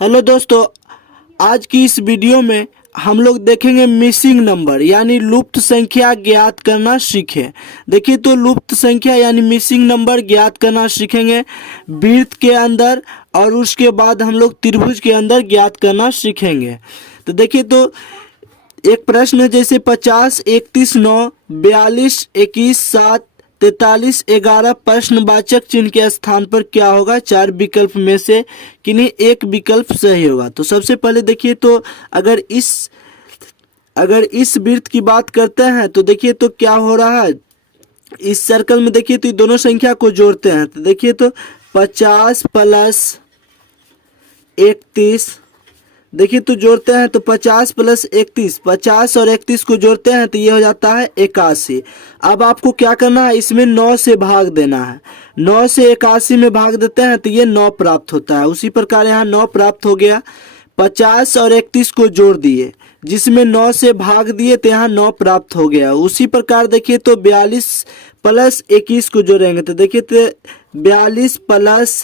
Hello दोस्तों, आज की इस वीडियो में हम लोग देखेंगे मिसिंग नंबर यानी लुप्त संख्या ज्ञात करना सीखें। देखिए तो लुप्त संख्या यानी मिसिंग नंबर ज्ञात करना सीखेंगे वृत्त के अंदर, और उसके बाद हम लोग त्रिभुज के अंदर ज्ञात करना सीखेंगे। तो देखिए तो एक प्रश्न है, जैसे 50, 31, 9, 42, 21, 7, 43, 11 प्रश्नवाचक चिन्ह के स्थान पर क्या होगा? चार विकल्प में से किन्हीं एक विकल्प सही होगा। तो सबसे पहले देखिए तो अगर इस वृत्त की बात करते हैं तो देखिए तो क्या हो रहा है। इस सर्कल में देखिए तो ये दोनों संख्या को जोड़ते हैं। तो देखिए तो 50 प्लस 31, देखिए तो जोड़ते हैं तो 50 प्लस 31, 50 और 31 को जोड़ते हैं तो ये हो जाता है 81। अब आपको क्या करना है, इसमें 9 से भाग देना है। 9 से 81 में भाग देते हैं तो ये 9 प्राप्त होता है। उसी प्रकार यहाँ 9 प्राप्त हो गया। 50 और 31 को जोड़ दिए, जिसमें 9 से भाग दिए तो यहाँ 9 प्राप्त हो गया। उसी प्रकार देखिए तो 42 प्लस 21 को जोड़ेंगे तो देखिए तो 42 प्लस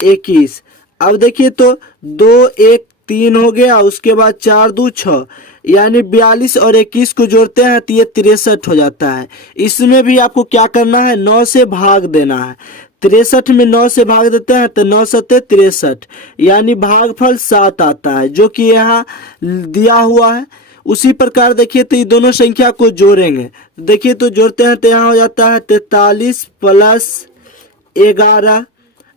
21। अब देखिए तो 2 1 3 हो गया, उसके बाद 4 2 6, यानी 42 और 21 को जोड़ते हैं तो ये 63 हो जाता है। इसमें भी आपको क्या करना है, 9 से भाग देना है। 63 में 9 से भाग देते हैं तो 9 सत्ते 63, यानी भागफल 7 आता है, जो कि यहाँ दिया हुआ है। उसी प्रकार देखिए तो ये दोनों संख्या को जोड़ेंगे, देखिए तो जोड़ते हैं तो यहाँ हो जाता है 43 प्लस 11।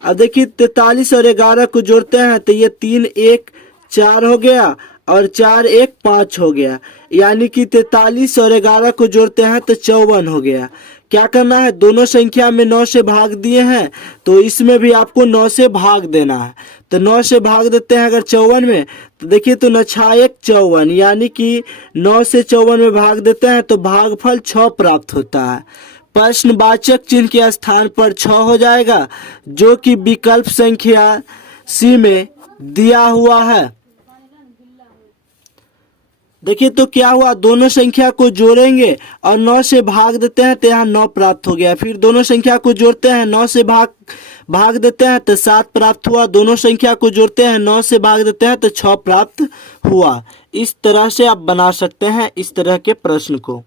अब देखिए 43 और 11 को जोड़ते हैं तो ये 3 1 4 हो गया, और 4 1 5 हो गया, यानी कि 43 और 11 को जोड़ते हैं तो 54 हो गया। क्या करना है, दोनों संख्या में 9 से भाग दिए हैं तो इसमें भी आपको 9 से भाग देना है। तो 9 से भाग देते हैं अगर 54 में तो देखिए तो 9 6 1 54, यानी कि 9 से 54 में भाग देते हैं तो भागफल 6 प्राप्त होता है। प्रश्नवाचक चिन्ह के स्थान पर 6 हो जाएगा, जो कि विकल्प संख्या सी में दिया हुआ है। देखिए तो क्या हुआ, दोनों संख्या को जोड़ेंगे और 9 से भाग देते हैं तो यहाँ 9 प्राप्त हो गया। फिर दोनों संख्या को जोड़ते हैं, 9 से भाग देते हैं तो 7 प्राप्त हुआ। दोनों संख्या को जोड़ते हैं, 9 से भाग देते हैं तो 6 प्राप्त हुआ। इस तरह से आप बना सकते हैं इस तरह के प्रश्न को।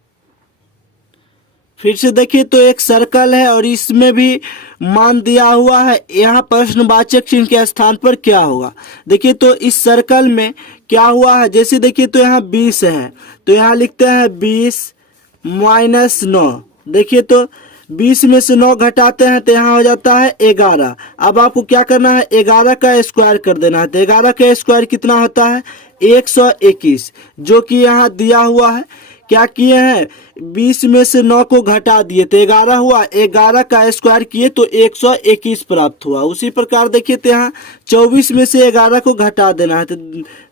फिर से देखिए तो एक सर्कल है और इसमें भी मान दिया हुआ है। यहाँ प्रश्नवाचक चिन्ह के स्थान पर क्या होगा? देखिए तो इस सर्कल में क्या हुआ है, जैसे देखिए तो यहाँ 20 है तो यहाँ लिखते हैं 20 माइनस 9। देखिए तो 20 में से 9 घटाते हैं तो यहाँ हो जाता है 11। अब आपको क्या करना है, 11 का स्क्वायर कर देना है। तो 11 का स्क्वायर कितना होता है, 121, जो कि यहाँ दिया हुआ है। क्या किए हैं, 20 में से 9 को घटा दिए तो 11 हुआ, 11 का स्क्वायर किए तो 121 प्राप्त हुआ। उसी प्रकार देखिए तो यहाँ 24 में से 11 को घटा देना है। तो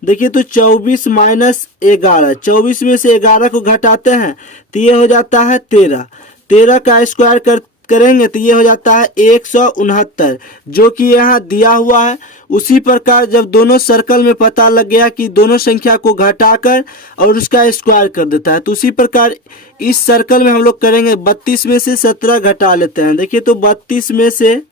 देखिए तो 24 माइनस 11, 24 में से 11 को घटाते हैं तो ये हो जाता है 13। 13 का स्क्वायर करेंगे तो ये हो जाता है 169, जो कि यहाँ दिया हुआ है। उसी प्रकार जब दोनों सर्कल में पता लग गया कि दोनों संख्या को घटाकर और उसका स्क्वायर कर देता है, तो उसी प्रकार इस सर्कल में हम लोग करेंगे। 32 में से 17 घटा लेते हैं। देखिए तो 32 में से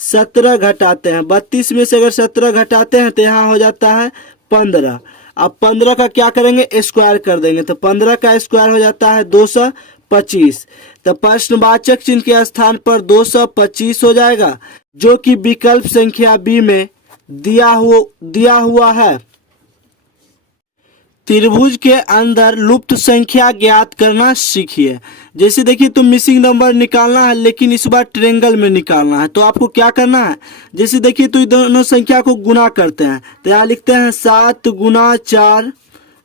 17 घटाते हैं, 32 में से अगर 17 घटाते हैं तो यहाँ हो जाता है 15। अब 15 का क्या करेंगे, स्क्वायर कर देंगे तो 15 का स्क्वायर हो जाता है 225। तो प्रश्नवाचक चिन्ह के स्थान पर 225 हो जाएगा, जो कि विकल्प संख्या बी में दिया हुआ है। त्रिभुज के अंदर लुप्त संख्या ज्ञात करना सीखिए। जैसे देखिए तो मिसिंग नंबर निकालना है, लेकिन इस बार ट्रायंगल में निकालना है। तो आपको क्या करना है, जैसे देखिए तो दोनों संख्या को गुना करते हैं तो यहाँ लिखते हैं 7 गुना 4।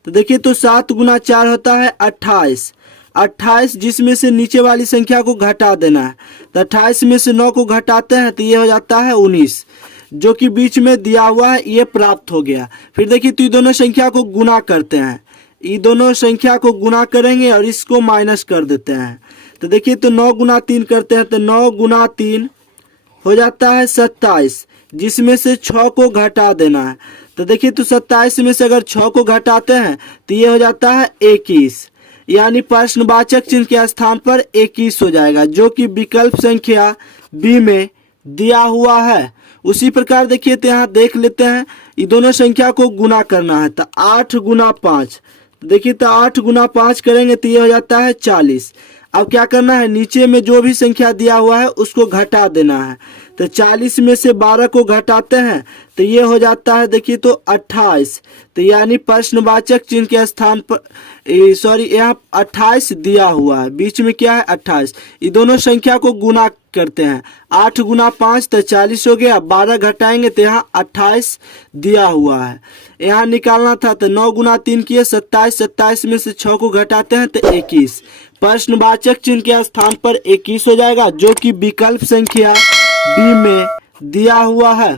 तो देखिए तो 7 गुना 4 होता है 28। 28, जिसमें से नीचे वाली संख्या को घटा देना है। तो 28 में से 9 को घटाते हैं तो ये हो जाता है 19, जो कि बीच में दिया हुआ है, ये प्राप्त हो गया। फिर देखिए तो ये दोनों संख्या को गुना करते हैं, ये दोनों संख्या को गुना करेंगे और इसको माइनस कर देते हैं। तो देखिए तो 9 गुना 3 करते हैं तो 9 गुना 3 हो जाता है 27, जिसमें से 6 को घटा देना है। तो देखिए तो 27 में से अगर 6 को घटाते हैं तो ये हो जाता है 21, यानी प्रश्नवाचक चिन्ह के स्थान पर 21 हो जाएगा, जो कि विकल्प संख्या बी में दिया हुआ है। उसी प्रकार देखिए तो यहाँ देख लेते हैं, ये दोनों संख्या को गुना करना है तो 8 गुना 5, देखिए तो 8 गुना 5 करेंगे तो ये हो जाता है 40। अब क्या करना है, नीचे में जो भी संख्या दिया हुआ है उसको घटा देना है, तो 40 में से 12 को घटाते हैं तो ये हो जाता है देखिए तो 28। तो यानी प्रश्नवाचक चिन्ह के स्थान पर यहाँ 28 दिया हुआ है, बीच में क्या है 28। ये दोनों संख्या को गुना करते हैं, 8 गुना 5 तो 40 हो गया, 12 घटाएंगे तो यहाँ 28 दिया हुआ है। यहाँ निकालना था तो 9 गुना 3 किए 27, 27 में से 6 को घटाते हैं तो 21। प्रश्नवाचक चिन्ह के स्थान पर 21 हो जाएगा, जो कि विकल्प संख्या बी में दिया हुआ है।